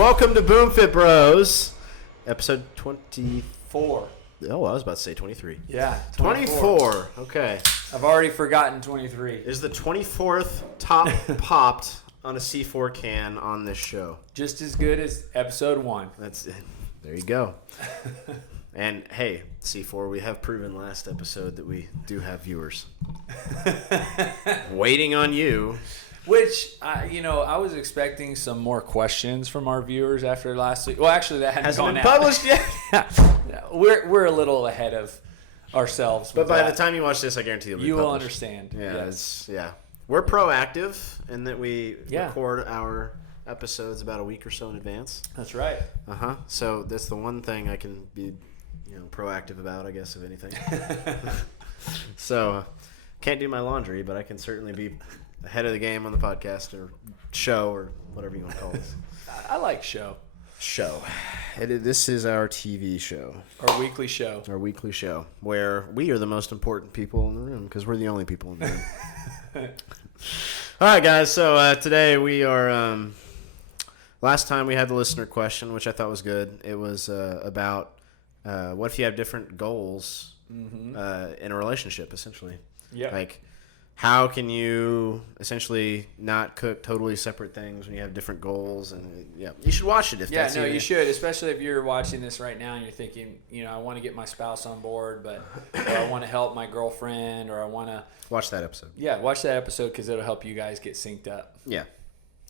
Welcome to BoomFit Bros, episode 24. Oh, I was about to say 23. Yeah, 24. Okay. I've already forgotten 23. Is the 24th top popped on a C4 can on this show? Just as good as episode 1. That's it. There you go. And hey, C4, we have proven last episode that we do have viewers. Waiting on you. Which, I was expecting some more questions from our viewers after last week. Well, actually, that hasn't gone been published yet. We're a little ahead of ourselves. But by the time you watch this, I guarantee you will understand. Yeah, yes. We're proactive in that we record our episodes about a week or so in advance. That's right. So that's the one thing I can be, proactive about, I guess, if anything. So can't do my laundry, but I can certainly be ahead of the game on the podcast or show or whatever you want to call it. I like show. This is our TV show. Our weekly show. Our weekly show where we are the most important people in the room because we're the only people in the room. All right, guys. So today we are last time we had the listener question, which I thought was good. It was about what if you have different goals in a relationship, essentially. Yeah. Like, how can you essentially not cook totally separate things when you have different goals? And you should watch it if that's you should, especially if you're watching this right now and you're thinking, I want to get my spouse on board, or I want to help my girlfriend, or I want to watch that episode. Yeah, watch that episode because it'll help you guys get synced up. Yeah,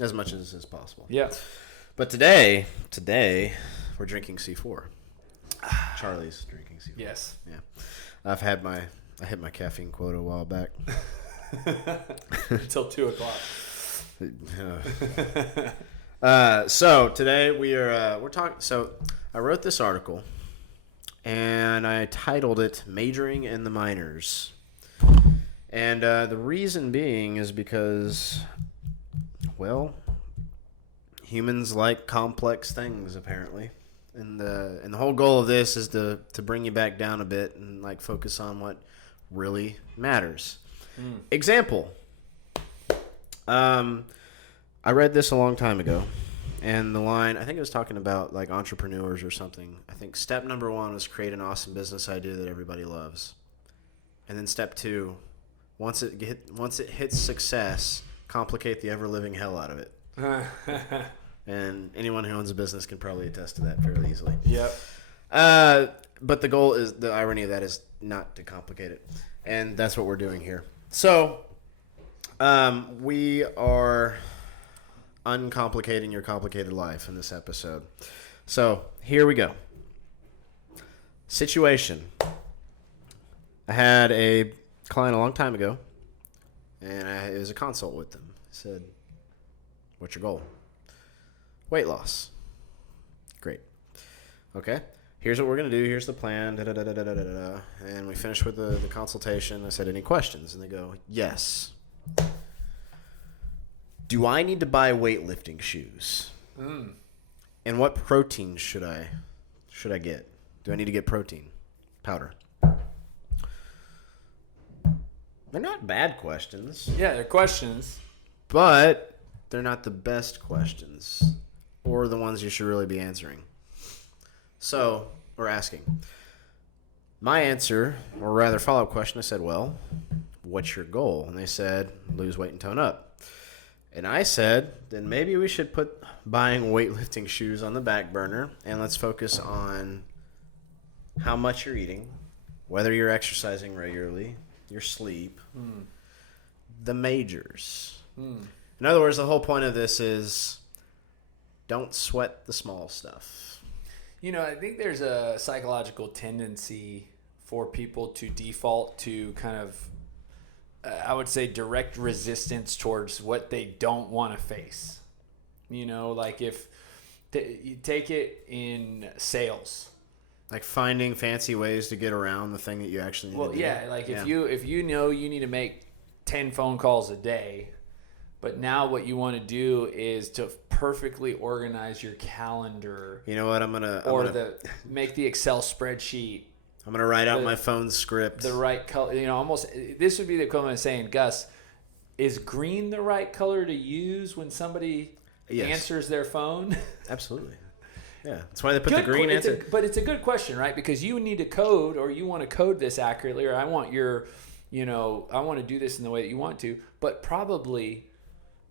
as much as is possible. Yeah, but today we're drinking C4. Charlie's drinking C4. Yes. Yeah, I hit my caffeine quota a while back. Until 2:00. So today we're talking. So I wrote this article, and I titled it "Majoring in the Minors," and the reason being is because, well, humans like complex things apparently, and the whole goal of this is to bring you back down a bit and focus on what really matters. Example. I read this a long time ago, and the line, I think it was talking about entrepreneurs or something. I think step number 1 was create an awesome business idea that everybody loves. And then step 2, once it hits success, complicate the ever-living hell out of it. And anyone who owns a business can probably attest to that fairly easily. Yep. But the irony of that is not to complicate it. And that's what we're doing here. So, we are uncomplicating your complicated life in this episode. So, here we go. Situation. I had a client a long time ago, and it was a consult with them. I said, what's your goal? Weight loss. Great. Okay. Here's what we're going to do. Here's the plan. And we finished with the consultation. I said, any questions? And they go, yes. Do I need to buy weightlifting shoes? And what protein should I get? Do I need to get protein powder? They're not bad questions. Yeah, they're questions. But they're not the best questions or the ones you should really be answering. So, we're asking. My answer, or rather follow-up question, I said, well, what's your goal? And they said, lose weight and tone up. And I said, then maybe we should put buying weightlifting shoes on the back burner, and let's focus on how much you're eating, whether you're exercising regularly, your sleep, the majors. In other words, the whole point of this is don't sweat the small stuff. I think there's a psychological tendency for people to default to kind of, I would say, direct resistance towards what they don't want to face. If you take it in sales. Like finding fancy ways to get around the thing that you actually need to do. If you know you need to make 10 phone calls a day, but now what you want to do is to perfectly organize your calendar. You know what? Make the Excel spreadsheet. I'm gonna write out my phone script. The right color. Almost this would be the equivalent of saying, Gus, is green the right color to use when somebody answers their phone. Absolutely. Yeah, that's why they put the green answer. But it's a good question, right? Because you need to code, or you want to code this accurately, or I want your, I want to do this in the way that you want to. But probably,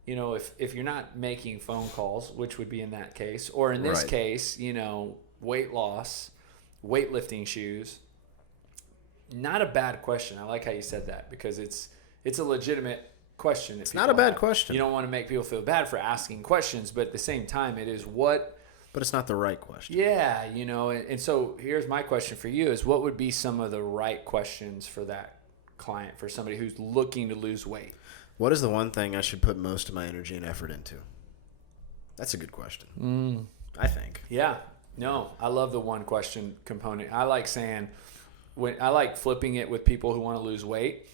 if you're not making phone calls, which would be in that case, or in this case, weight loss, weightlifting shoes, not a bad question. I like how you said that, because it's a legitimate question. It's not a bad question. You don't want to make people feel bad for asking questions, but at the same time, it is what. But it's not the right question. Yeah, and so here's my question for you is, what would be some of the right questions for that client, for somebody who's looking to lose weight? What is the one thing I should put most of my energy and effort into? That's a good question. I think. Yeah. No, I love the one question component. I like saying, I like flipping it with people who want to lose weight.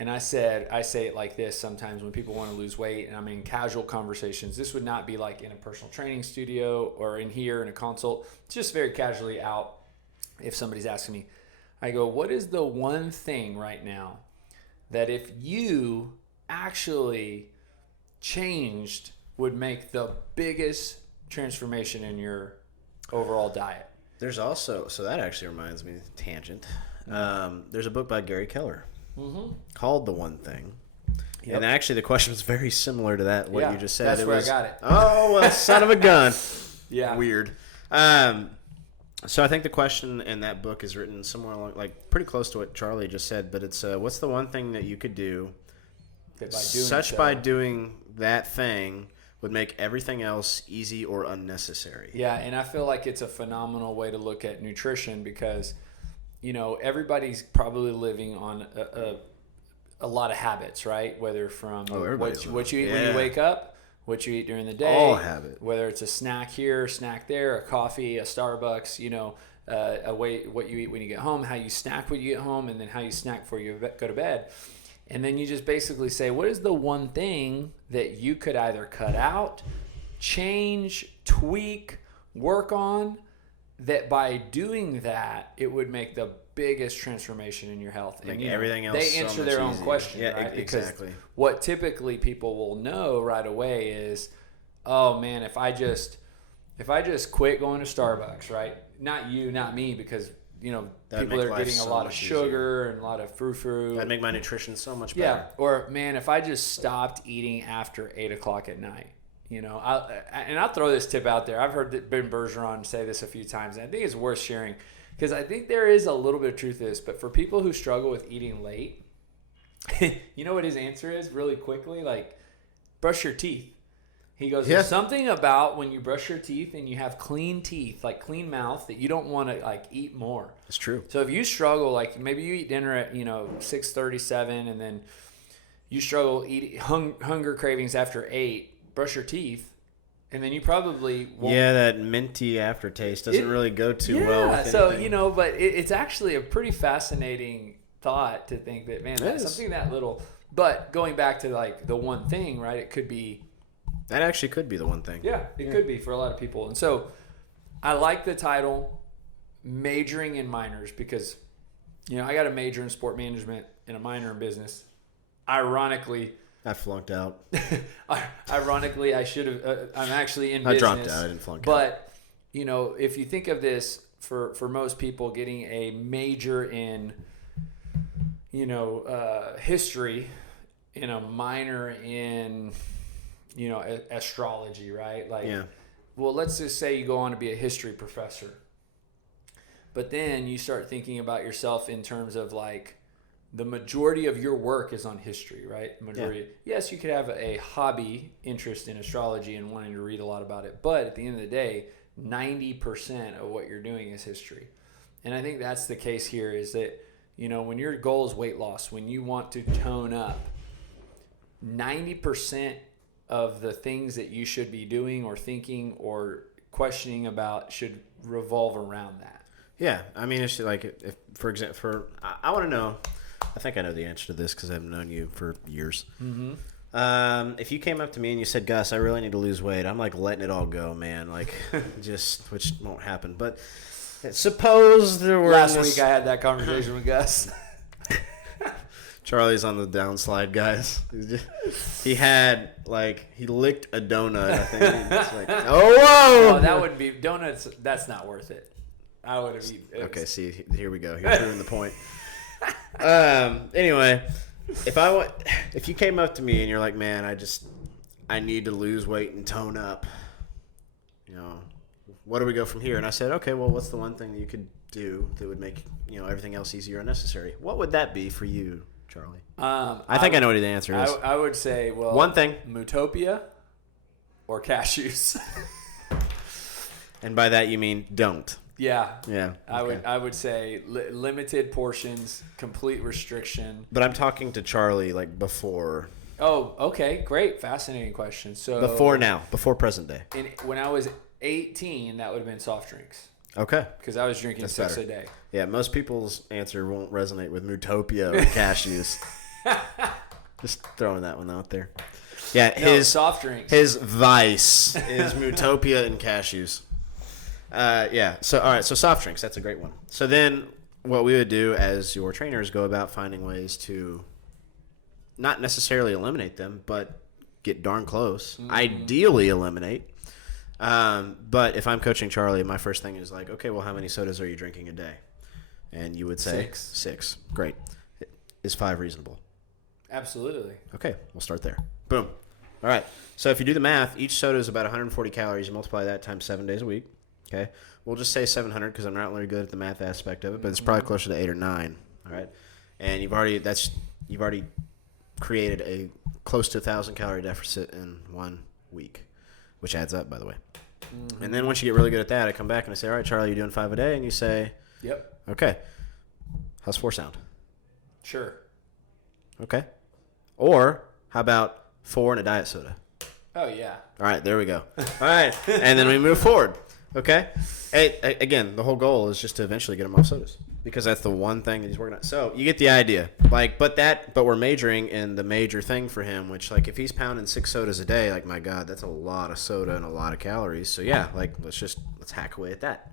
And I say it like this sometimes when people want to lose weight, and I'm in casual conversations. This would not be like in a personal training studio or in here in a consult. It's just very casually out. If somebody's asking me, I go, what is the one thing right now that if you actually changed would make the biggest transformation in your overall diet? There's also, so that actually reminds me, tangent. There's a book by Gary Keller. Called The One Thing. Yep. And actually the question was very similar to that, what you just said. That's where I got it. Oh, well, son of a gun. Yeah. Weird. So I think the question in that book is written somewhere along, like pretty close to what Charlie just said, but it's what's the one thing that you could do by doing that thing would make everything else easy or unnecessary? Yeah, and I feel like it's a phenomenal way to look at nutrition, because everybody's probably living on a lot of habits, right? Whether from what you eat when you wake up, what you eat during the day, all habit. Whether it's a snack here, a snack there, a coffee, a Starbucks, what you eat when you get home, how you snack when you get home, and then how you snack before you go to bed. And then you just basically say, what is the one thing that you could either cut out, change, tweak, work on, that by doing that, it would make the biggest transformation in your health. Like everything else, they answer their own question, right? Exactly. Because what typically people will know right away is, oh man, if I just quit going to Starbucks, right? Not you, not me, because people are getting a lot of sugar and a lot of free. That'd make my nutrition so much better. Yeah. Or man, if I just stopped eating after 8:00 at night. I'll throw this tip out there. I've heard Ben Bergeron say this a few times, and I think it's worth sharing, because I think there is a little bit of truth to this. But for people who struggle with eating late, you know what his answer is really quickly? Like, brush your teeth. He goes, there's something about when you brush your teeth and you have clean teeth, like clean mouth, that you don't want to like eat more. It's true. So if you struggle, like maybe you eat dinner at 6:37, and then you struggle eat hunger cravings after 8. Brush your teeth, and then you probably won't. Yeah, that minty aftertaste doesn't really go too well with anything. So, but it's actually a pretty fascinating thought to think that, man, that's something that little. But going back to like the one thing, right? It could be. That actually could be the one thing. Yeah, it could be for a lot of people. And so I like the title, Majoring in Minors, because, I got a major in sport management and a minor in business. Ironically, I flunked out. Ironically, I should have. I'm actually in business. I dropped out. I didn't flunk out. But if you think of this, for most people, getting a major in history and a minor in astrology, right? Like, well, let's just say you go on to be a history professor, but then you start thinking about yourself in terms of like, the majority of your work is on history, right? Yes, you could have a hobby interest in astrology and wanting to read a lot about it, but at the end of the day, 90% of what you're doing is history. And I think that's the case here, is that, when your goal is weight loss, when you want to tone up, 90% of the things that you should be doing or thinking or questioning about should revolve around that. Yeah. I mean, it's like, if for example, I want to know, I think I know the answer to this because I've known you for years. Mm-hmm. If you came up to me and you said, Gus, I really need to lose weight, I'm like letting it all go, man. Like, which won't happen. But suppose there were... Last week I had that conversation with Gus. Charlie's on the downslide, guys. He had, he licked a donut, I think. It's like, oh, whoa! Well, that would be, donuts, that's not worth it. I would have eaten. Okay, see, here we go. You're proving the point. Anyway, if you came up to me and you're like, man, I need to lose weight and tone up, what do we go from here? And I said, okay, well, what's the one thing that you could do that would make, everything else easier or necessary? What would that be for you, Charlie? I think I know what the answer is. I would say, well, one thing. Mootopia or cashews. And by that you mean don't. Yeah. Yeah. Okay. I would say limited portions, complete restriction. But I'm talking to Charlie before. Oh, okay, great, fascinating question. So before present day. When I was 18, that would have been soft drinks. Okay. Because I was drinking 6 a day. Yeah, most people's answer won't resonate with Mootopia or cashews. Just throwing that one out there. Yeah, his soft drinks. His vice is Mootopia and cashews. Yeah. So all right. So soft drinks. That's a great one. So then, what we would do as your trainers go about finding ways to not necessarily eliminate them, but get darn close. Mm-hmm. Ideally, eliminate. But if I'm coaching Charlie, my first thing is like, okay, well, how many sodas are you drinking a day? And you would say 6. Great. Is 5 reasonable? Absolutely. Okay, we'll start there. Boom. All right. So if you do the math, each soda is about 140 calories. You multiply that times 7 days a week. Okay. We'll just say 700 because I'm not really good at the math aspect of it, but it's probably closer to 8 or 9. All right. And you've already created a close to 1,000 calorie deficit in 1 week, which adds up, by the way. Mm-hmm. And then once you get really good at that, I come back and I say, all right, Charlie, you're doing 5 a day. And you say, yep. Okay. How's 4 sound? Sure. Okay. Or how about 4 and a diet soda? Oh, yeah. All right, there we go. All right. And then we move forward. Okay? Hey, again, the whole goal is just to eventually get him off sodas because that's the one thing that he's working on. So you get the idea. But we're majoring in the major thing for him, which, if he's pounding 6 sodas a day, my God, that's a lot of soda and a lot of calories. So, yeah, let's hack away at that.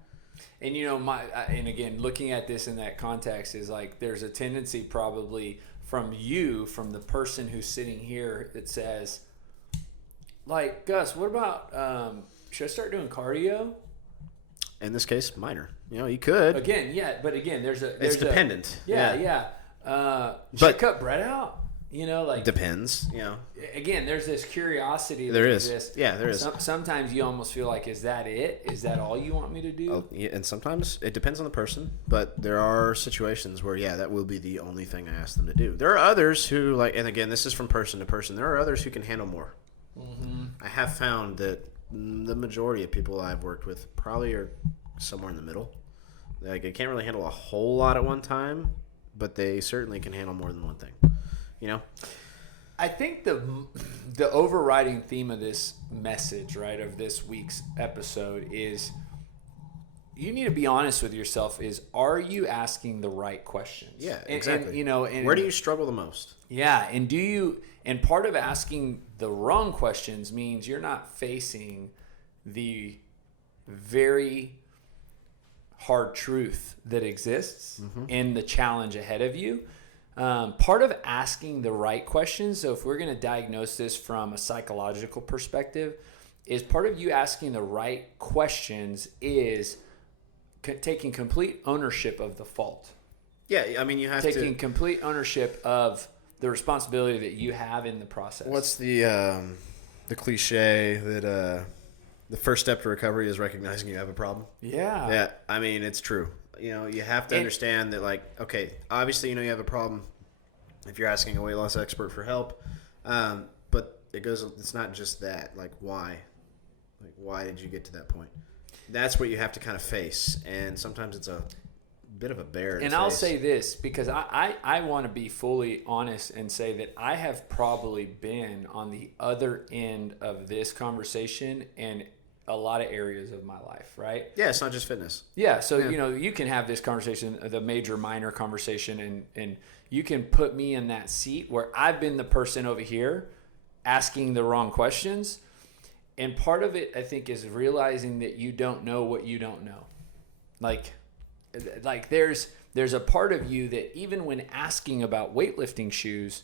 And, and again, looking at this in that context is there's a tendency probably from the person who's sitting here that says, Gus, what about, should I start doing cardio? In this case, minor. You could. Again, yeah, but again, it's dependent. Yeah. Should I cut bread out? Depends. Again, there's this curiosity that exists. Yeah, there is. Sometimes you almost feel like, is that it? Is that all you want me to do? Yeah, and sometimes it depends on the person, but there are situations where, that will be the only thing I ask them to do. There are others who, and again, this is from person to person, there are others who can handle more. Mm-hmm. I have found that the majority of people I've worked with probably are somewhere in the middle. They can't really handle a whole lot at one time, but they certainly can handle more than one thing. I think the overriding theme of this message, right, of this week's episode is you need to be honest with yourself. Are you asking the right questions? Yeah, exactly. And where do you struggle the most? Yeah, and part of asking the wrong questions means you're not facing the very hard truth that exists in the challenge ahead of you. Part of asking the right questions, so if we're going to diagnose this from a psychological perspective, is part of you asking the right questions is taking complete ownership of the fault. Yeah, you have taking complete ownership of the responsibility that you have in the process. What's the cliche that the first step to recovery is recognizing you have a problem? Yeah. Yeah, it's true. You have to understand that, okay, obviously, you have a problem if you're asking a weight loss expert for help. But it's not just that. Why? Why did you get to that point? That's what you have to kind of face. And sometimes it's a bit of a bear to face. I'll say this because I want to be fully honest and say that I have probably been on the other end of this conversation in a lot of areas of my life, right? Yeah, it's not just fitness. Yeah, so you can have this conversation, the major minor conversation, and you can put me in that seat where I've been the person over here asking the wrong questions. And part of it, I think, is realizing that you don't know what you don't know. There's there's a part of you that even when asking about weightlifting shoes,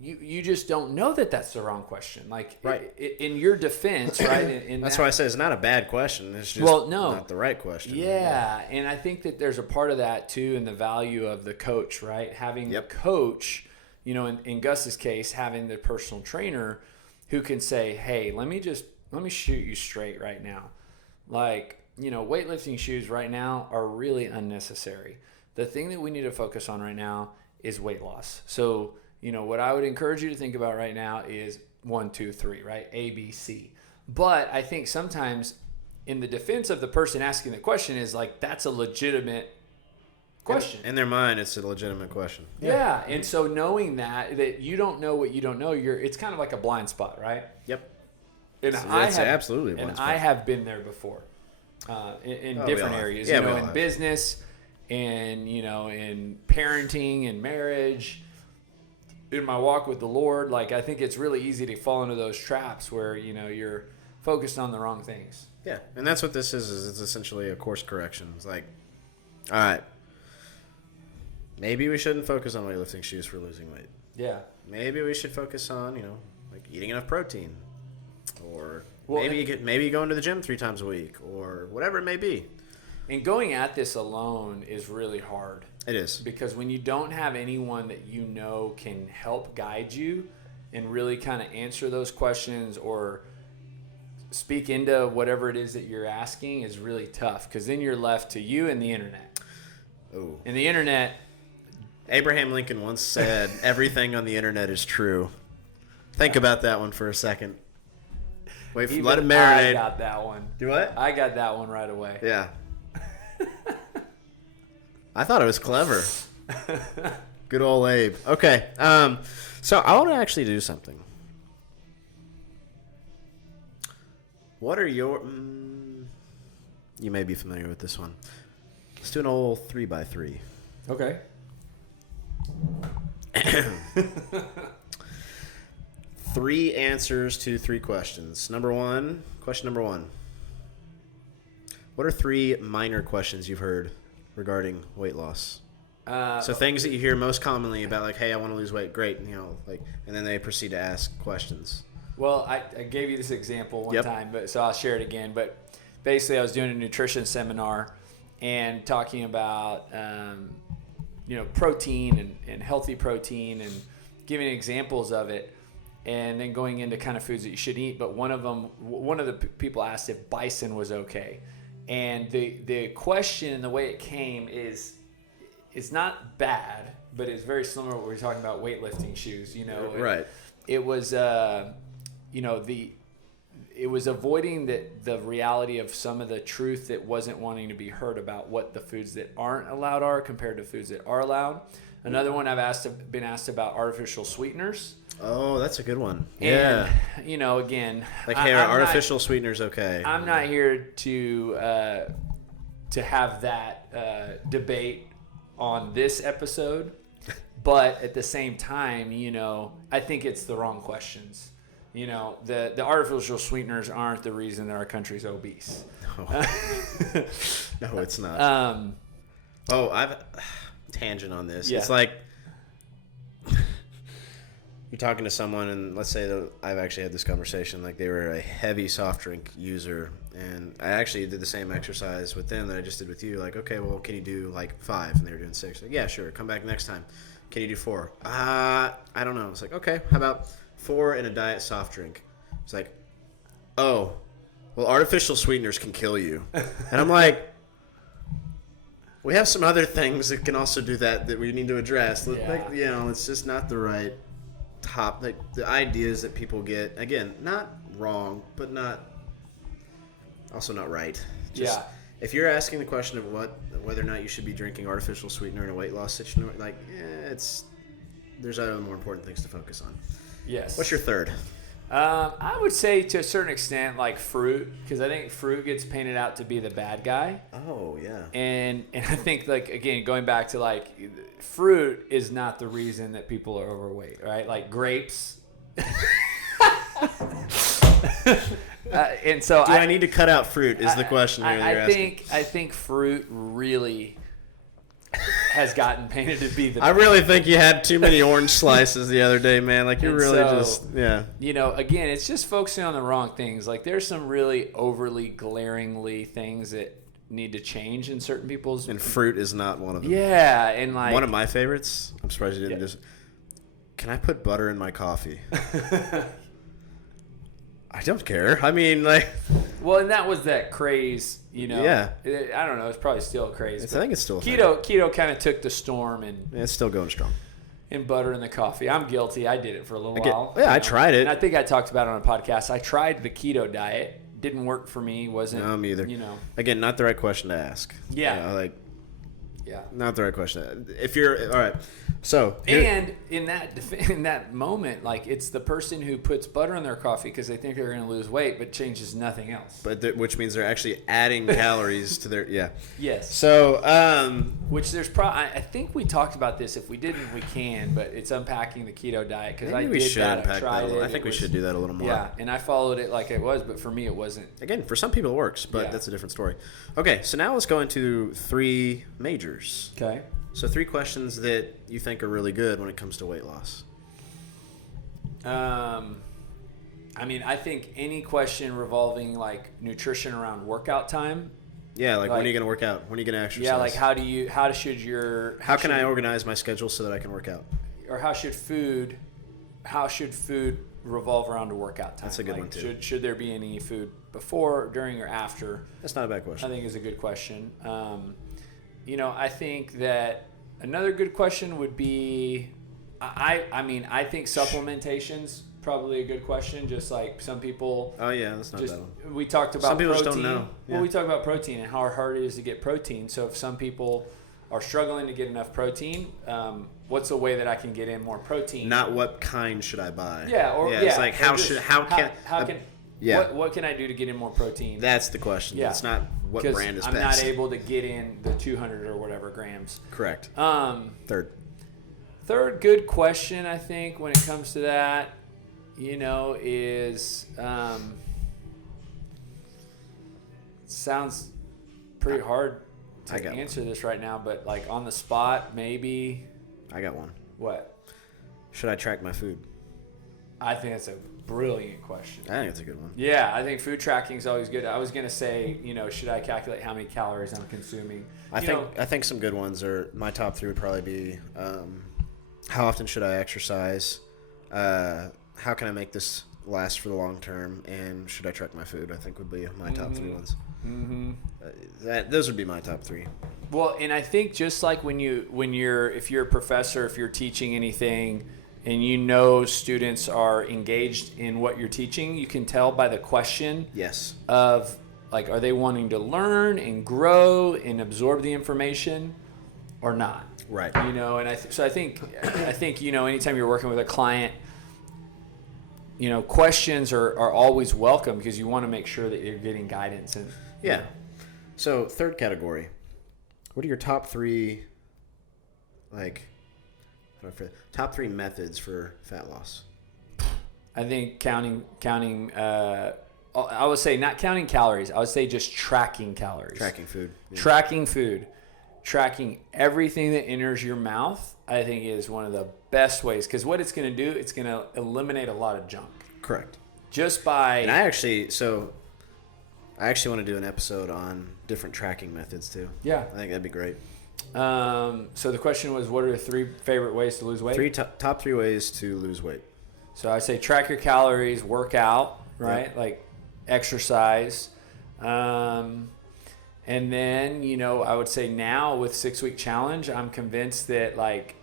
you just don't know that that's the wrong question. Like, right. In your defense, right? That's why I say it's not a bad question. It's just not the right question. Yeah, and I think that there's a part of that too in the value of the coach, right? Having the coach, you know, in Gus's case, having the personal trainer who can say, hey, let me shoot you straight right now. Like, you know, weightlifting shoes right now are really unnecessary. The thing that we need to focus on right now is weight loss. So, you know, what I would encourage you to think about right now is 1, 2, 3, right? A, B, C. But I think sometimes in the defense of the person asking the question is like, that's a legitimate question. In their mind, it's a legitimate question. Yeah. And so knowing that you don't know what you don't know, it's kind of like a blind spot, right? Yep. And it's absolutely a blind spot. I have been there before in different areas, you know, in business and, you know, in parenting and marriage, in my walk with the Lord. Like, I think it's really easy to fall into those traps where, you know, you're focused on the wrong things. Yeah. And that's what this is it's essentially a course correction. It's like, all right, maybe we shouldn't focus on weightlifting shoes for losing weight. Yeah. Maybe we should focus on, you know, like eating enough protein, or maybe going to the gym 3 times a week, or whatever it may be. And going at this alone is really hard. It is. Because when you don't have anyone that you know can help guide you and really kind of answer those questions or speak into whatever it is that you're asking is really tough. Because then you're left to you and the internet. Oh. And the internet... Abraham Lincoln once said, everything on the internet is true. Think about that one for a second. Let it marinate. I got that one. Do what? I got that one right away. Yeah. I thought it was clever. Good old Abe. Okay. So I want to actually do something. What are your... you may be familiar with this one. Let's do an old 3x3. Okay. 3 answers to 3 questions. Question number 1. What are 3 minor questions you've heard regarding weight loss? So things that you hear most commonly about, like, hey, I want to lose weight. Great. You know, like, and then they proceed to ask questions. Well, I gave you this example one time, so I'll share it again. But basically, I was doing a nutrition seminar and talking about, you know, protein and healthy protein and giving examples of it, and then going into kind of foods that you should eat. But one of the people asked if bison was okay. And the question and the way it came is not bad, but it's very similar to what we were talking about weightlifting shoes, you know. Right. It was, you know, it was avoiding the reality of some of the truth that wasn't wanting to be heard about what the foods that aren't allowed are compared to foods that are allowed. Another one been asked about artificial sweeteners. Oh, that's a good one. And, you know, again, like, hey, are artificial sweeteners okay? I'm not here to have that debate on this episode, but at the same time, you know, I think it's the wrong questions. You know, the artificial sweeteners aren't the reason that our country's obese. No, it's not. I've tangent on this. Yeah. It's like you're talking to someone, and let's say that I've actually had this conversation, like they were a heavy soft drink user, and I actually did the same exercise with them that I just did with you. Like, okay, well, can you do like 5? And they were doing 6. Like, yeah, sure. Come back next time. Can you do 4? I don't know. It's like, okay, how about 4 in a diet soft drink? It's like, oh, well, artificial sweeteners can kill you. And I'm like, we have some other things that can also do that we need to address. Yeah. Like, you know, it's just not the right top. Like, the ideas that people get, again, not wrong, but also not right. Just, if you're asking the question of whether or not you should be drinking artificial sweetener in a weight loss situation, like, there's other more important things to focus on. Yes. What's your third? I would say to a certain extent, like fruit, because I think fruit gets painted out to be the bad guy. Oh, yeah. And I think, like, again, going back to, like, fruit is not the reason that people are overweight, right? Like grapes. And so do I need to cut out fruit is the question here you're asking. I think fruit really has gotten painted to be the I really think you had too many orange slices the other day, man. Like, you're And really so, just, yeah. You know, again, it's just focusing on the wrong things. Like, there's some really overly, glaringly things that need to change in certain people's. And fruit is not one of them. Yeah, and like One of my favorites, I'm surprised you didn't just, can I put butter in my coffee? I don't care. I mean, like. Well, and that was that craze, you know. Yeah. I don't know. It's probably still a craze. I think it's still a thing. Keto kind of took the storm and It's still going strong. butter in the coffee. I'm guilty. I did it for a little while. Yeah, I tried it. And I think I talked about it on a podcast. I tried the keto diet. Didn't work for me. Wasn't. No, me either. You know. Again, not the right question to ask. Yeah. You know, like, Yeah. not the right question. If you're all right, so And in that moment, like, it's the person who puts butter in their coffee because they think they're going to lose weight, but changes nothing else. but which means they're actually adding calories to their Yes. So Which there's I think we talked about this. If we didn't, we can. But it's unpacking the keto diet because I maybe we did should that. I unpack that tried a little. it. I think It we should do that a little more. Yeah, and I followed it like it was, but for me, it wasn't. Again, for some people it works, but that's a different story. Okay, so now let's go into 3 majors. Okay. So 3 questions that you think are really good when it comes to weight loss. I mean, I think any question revolving like nutrition around workout time. Yeah, like when are you going to work out? When are you going to exercise? Yeah, like how can I organize my schedule so that I can work out? Or how should food revolve around a workout time? That's a good one too. Should there be any food before, during, or after? That's not a bad question. I think is a good question. You know, I think that another good question would be, I mean, I think supplementation's probably a good question. Just like some people. Oh yeah, that's not just bad. we talked about Some people protein. just don't know. Yeah. Well, we talked about protein and how hard it is to get protein. So if some people are struggling to get enough protein, what's a way that I can get in more protein? Not what kind should I buy? Yeah, it's like how can what can I do to get in more protein? That's the question. Yeah. It's not what brand is I'm best. not able to get in the 200 or whatever grams. Correct. Third good question, I think, when it comes to that, you know, is sounds pretty hard to answer this right now, but like on the spot, maybe. I got one. What? Should I track my food? I think that's a brilliant question. I think it's a good one. Yeah, I think food tracking is always good. I was going to say, you know, should I calculate how many calories I'm consuming? I think some good ones are, my top 3 would probably be how often should I exercise? How can I make this last for the long term? And should I track my food? I think would be my top 3 ones. Mm-hmm. Those would be my top 3. Well, and I think just like if you're a professor, if you're teaching anything, and you know students are engaged in what you're teaching, you can tell by the question. Yes. Of like, are they wanting to learn and grow and absorb the information, or not? Right. You know, and I think you know, anytime you're working with a client, you know, questions are always welcome because you want to make sure that you're getting guidance and. Yeah. Know. So 3rd category, what are your top 3, like? Top 3 methods for fat loss? I think counting. I would say not counting calories. I would say just tracking calories. Tracking food. Yeah. Tracking food. Tracking everything that enters your mouth, I think, is one of the best ways. Because what it's going to do, it's going to eliminate a lot of junk. Correct. Just by. And I actually want to do an episode on different tracking methods too. Yeah. I think that'd be great. So the question was, what are the 3 favorite ways to lose weight? Top 3 ways to lose weight. So I say track your calories, work out, right? Yep. Like exercise. And then, you know, I would say now with 6-week challenge, I'm convinced that like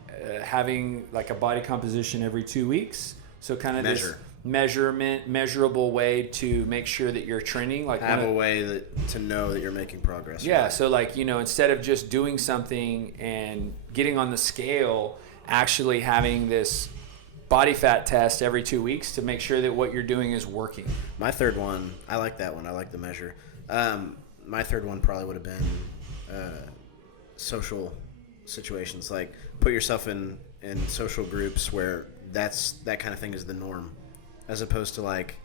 having like a body composition every 2 weeks. So kind of this measurable way to make sure that you're trending. Like have a way to know that you're making progress. Yeah. Right? So like, you know, instead of just doing something and getting on the scale, actually having this body fat test every 2 weeks to make sure that what you're doing is working. My 3rd one, I like that one. I like the measure. My 3rd one probably would have been social situations. Like put yourself in social groups where that kind of thing is the norm, as opposed to like,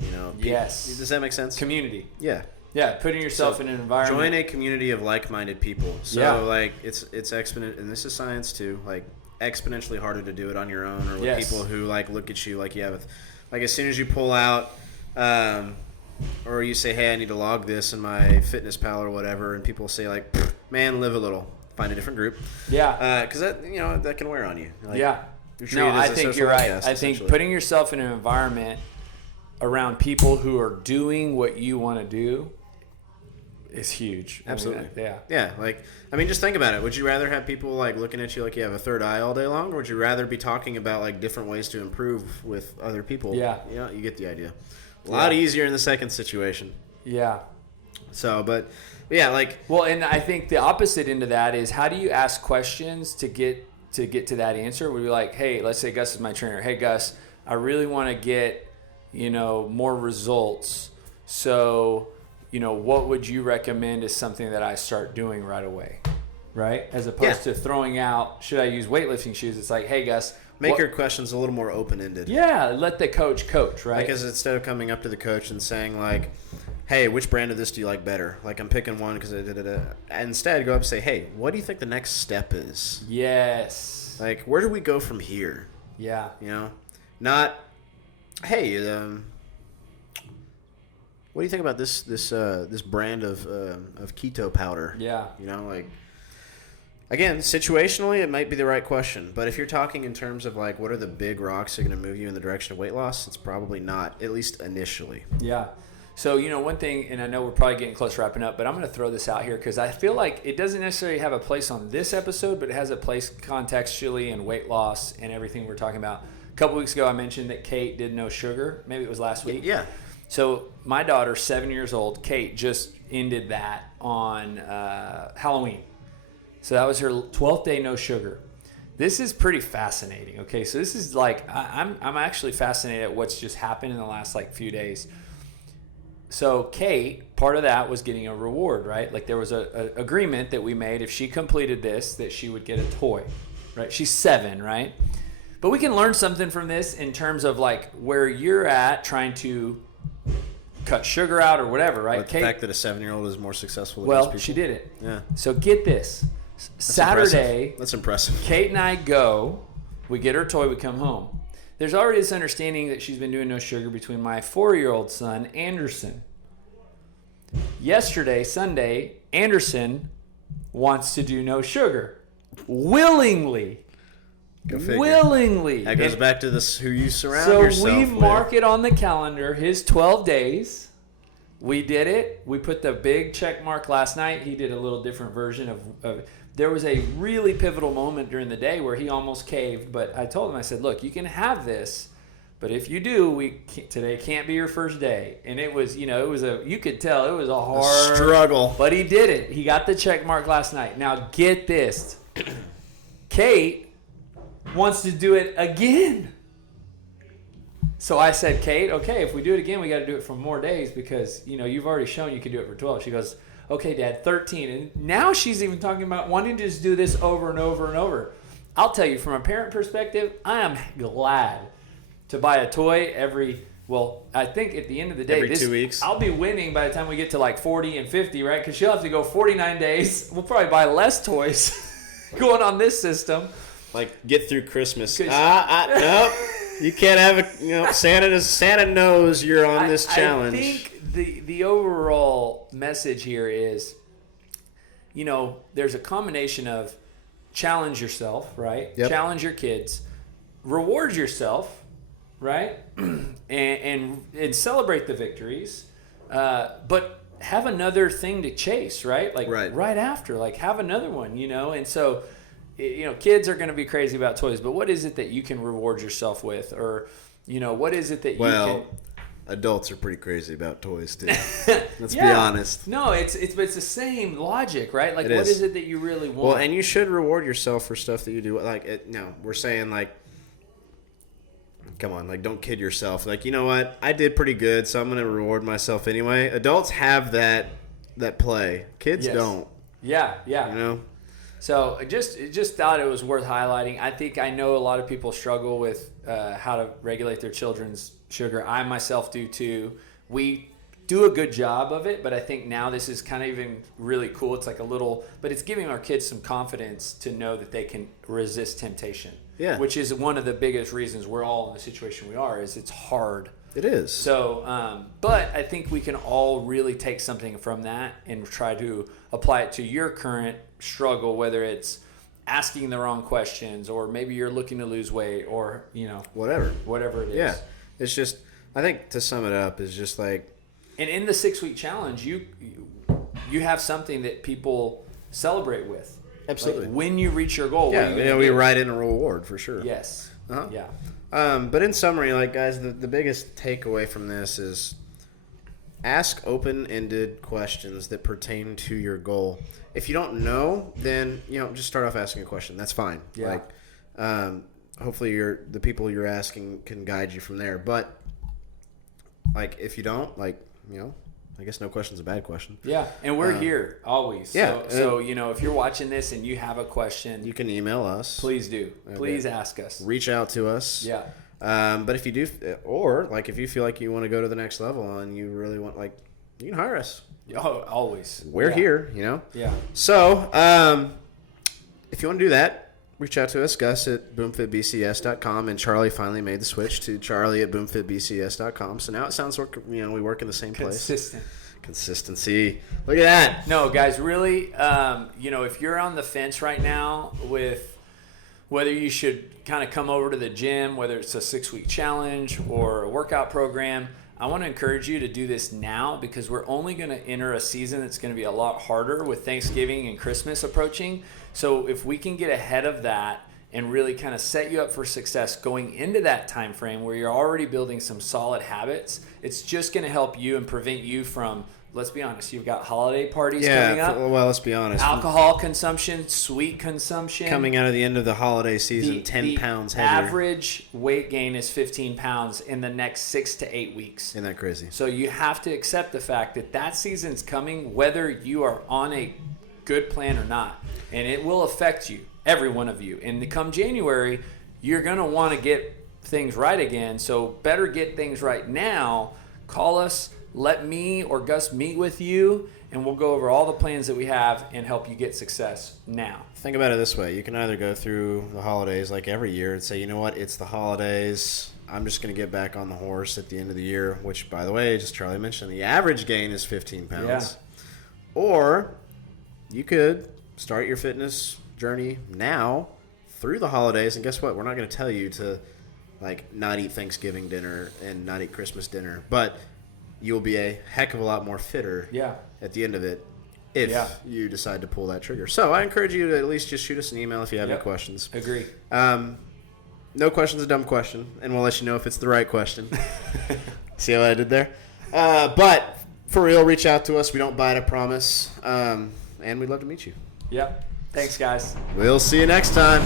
you know. Yes. Does that make sense? Community. Yeah. Yeah, putting yourself in an environment. Join a community of like-minded people. So Yeah. like it's exponent, and this is science too. Like exponentially harder to do it on your own, or with Yes. people who like look at you like you have, like as soon as you pull out, or you say, hey, I need to log this in my Fitness Pal or whatever, and people say like, man, live a little, find a different group. Yeah. Because that that can wear on you. Like, Yeah. you're No, treated as I a think social you're right. outcast, I think essentially. putting yourself in an environment around people who are doing what you want to do is huge. Absolutely. Yeah. Yeah, like, I mean, just think about it. Would you rather have people, like, looking at you like you have a third eye all day long, or would you rather be talking about, like, different ways to improve with other people? Yeah. You get the idea. A lot easier in the second situation. Yeah. So, but, yeah, like... Well, and I think the opposite end of that is, how do you ask questions to get to that answer? Would be like, hey, let's say Gus is my trainer. Hey, Gus, I really want to get, more results. So, what would you recommend is something that I start doing right away, right? As opposed to throwing out, should I use weightlifting shoes? It's like, hey, Gus. Make your questions a little more open-ended. Yeah, let the coach, right? Because instead of coming up to the coach and saying, like, hey, which brand of this do you like better? Like, I'm picking one because instead, go up and say, hey, what do you think the next step is? Yes. Like, where do we go from here? Yeah. Not, hey, what do you think about this brand of keto powder? Yeah. Like, again, situationally, it might be the right question, but if you're talking in terms of like what are the big rocks that are going to move you in the direction of weight loss, it's probably not, at least initially. Yeah. So, one thing, and I know we're probably getting close to wrapping up, but I'm going to throw this out here because I feel like it doesn't necessarily have a place on this episode, but it has a place contextually in weight loss and everything we're talking about. A couple weeks ago, I mentioned that Kate did no sugar. Maybe it was last week. Yeah. So my daughter, 7 years old, Kate, just ended that on Halloween. So that was her 12th day no sugar. This is pretty fascinating. Okay, so this is like I'm actually fascinated at what's just happened in the last few days. So Kate, part of that was getting a reward, right? Like there was a agreement that we made if she completed this that she would get a toy, right? She's 7, right? But we can learn something from this in terms of like where you're at trying to cut sugar out or whatever, right? But the fact that a 7-year-old is more successful than most Well, people. she did it. Yeah. So get this. Saturday, That's impressive. Kate and I go, we get her toy, we come home. There's already this understanding that she's been doing no sugar between my 4-year-old son, Anderson. Yesterday, Sunday, Anderson wants to do no sugar. Willingly. Go figure. Willingly. That goes back to this who you surround So yourself we with. mark it on the calendar, his 12 days. We did it. We put the big check mark last night. He did a little different version of there was a really pivotal moment during the day where he almost caved, but I told him, I said, look, you can have this, but if you do, today can't be your first day. And it was, you could tell it was a hard struggle. But he did it. He got the check mark last night. Now get this. Kate wants to do it again. So I said, Kate, okay, if we do it again, we got to do it for more days because, you've already shown you can do it for 12. She goes, okay, Dad, 13. And now she's even talking about wanting to just do this over and over and over. I'll tell you, from a parent perspective, I am glad to buy a toy I think at the end of the day, Every 2 weeks. I'll be winning by the time we get to 40 and 50, right? Because she'll have to go 49 days. We'll probably buy less toys going on this system. Like, get through Christmas. Nope. You can't have Santa knows you're on this challenge. I think the overall message here is, there's a combination of challenge yourself, right? Yep. Challenge your kids, reward yourself, right? and celebrate the victories, but have another thing to chase, right? Right after, have another one, and so. Kids are going to be crazy about toys, but what is it that you can reward yourself with? Or, what is it that you can... adults are pretty crazy about toys, too. Let's be honest. No, it's the same logic, right? What is. is it that you really want? Well, and you should reward yourself for stuff that you do. We're saying, come on, don't kid yourself. You know what? I did pretty good, so I'm going to reward myself anyway. Adults have that play. Kids don't. Yeah. So I just thought it was worth highlighting. I know a lot of people struggle with how to regulate their children's sugar. I myself do too. We do a good job of it, but I think now this is kind of even really cool. It's like a little, but it's giving our kids some confidence to know that they can resist temptation. Yeah. Which is one of the biggest reasons we're all in the situation we are, is it's hard. It is. So, but I think we can all really take something from that and try to apply it to your current struggle, whether it's asking the wrong questions, or maybe you're looking to lose weight, or, whatever it is. Yeah. It's just, I think to sum it up is just like. And in the 6-week challenge, you have something that people celebrate with. Absolutely. Like when you reach your goal. Yeah, we write in a reward for sure. Yes. Uh-huh. Yeah. But in summary, like, guys, the biggest takeaway from this is ask open-ended questions that pertain to your goal. If you don't know, then, just start off asking a question. That's fine. Yeah. Like, hopefully the people you're asking can guide you from there. But, like, if you don't, like, I guess no question's a bad question. Yeah, and we're here always. Yeah. So if you're watching this and you have a question, You can email us. please do. Okay. Please ask us. Reach out to us. Yeah. But if you do, or like if you feel like you want to go to the next level and you really want, like, you can hire us. Oh, always. We're here, Yeah. So, if you want to do that, reach out to us, Gus at boomfitbcs.com, and Charlie finally made the switch to Charlie at boomfitbcs.com. So now it sounds like, we work in the same place. Consistent. Consistency. Look at that. No, guys, really, if you're on the fence right now with whether you should kind of come over to the gym, whether it's a 6-week challenge or a workout program, I want to encourage you to do this now, because we're only going to enter a season that's going to be a lot harder with Thanksgiving and Christmas approaching. So if we can get ahead of that and really kind of set you up for success going into that time frame where you're already building some solid habits, it's just going to help you and prevent you from, let's be honest, you've got holiday parties coming up. Well, let's be honest. Alcohol consumption, sweet consumption. Coming out of the end of the holiday season, 10 pounds heavier. Average weight gain is 15 pounds in the next 6 to 8 weeks. Isn't that crazy? So you have to accept the fact that season's coming, whether you are on a good plan or not. And it will affect you, every one of you. And come January, you're going to want to get things right again. So better get things right now. Call us. Let me or Gus meet with you, and we'll go over all the plans that we have and help you get success now. Think about it this way. You can either go through the holidays like every year and say, you know what, it's the holidays. I'm just going to get back on the horse at the end of the year, which, by the way, just Charlie mentioned, the average gain is 15 pounds. Yeah. Or you could start your fitness journey now through the holidays, and guess what? We're not going to tell you to, like, not eat Thanksgiving dinner and not eat Christmas dinner, but you'll be a heck of a lot more fitter at the end of it if you decide to pull that trigger. So I encourage you to at least just shoot us an email if you have any questions. Agree. No question's a dumb question, and we'll let you know if it's the right question. See what I did there? But for real, reach out to us. We don't bite, I promise. And we'd love to meet you. Yep. Thanks, guys. We'll see you next time.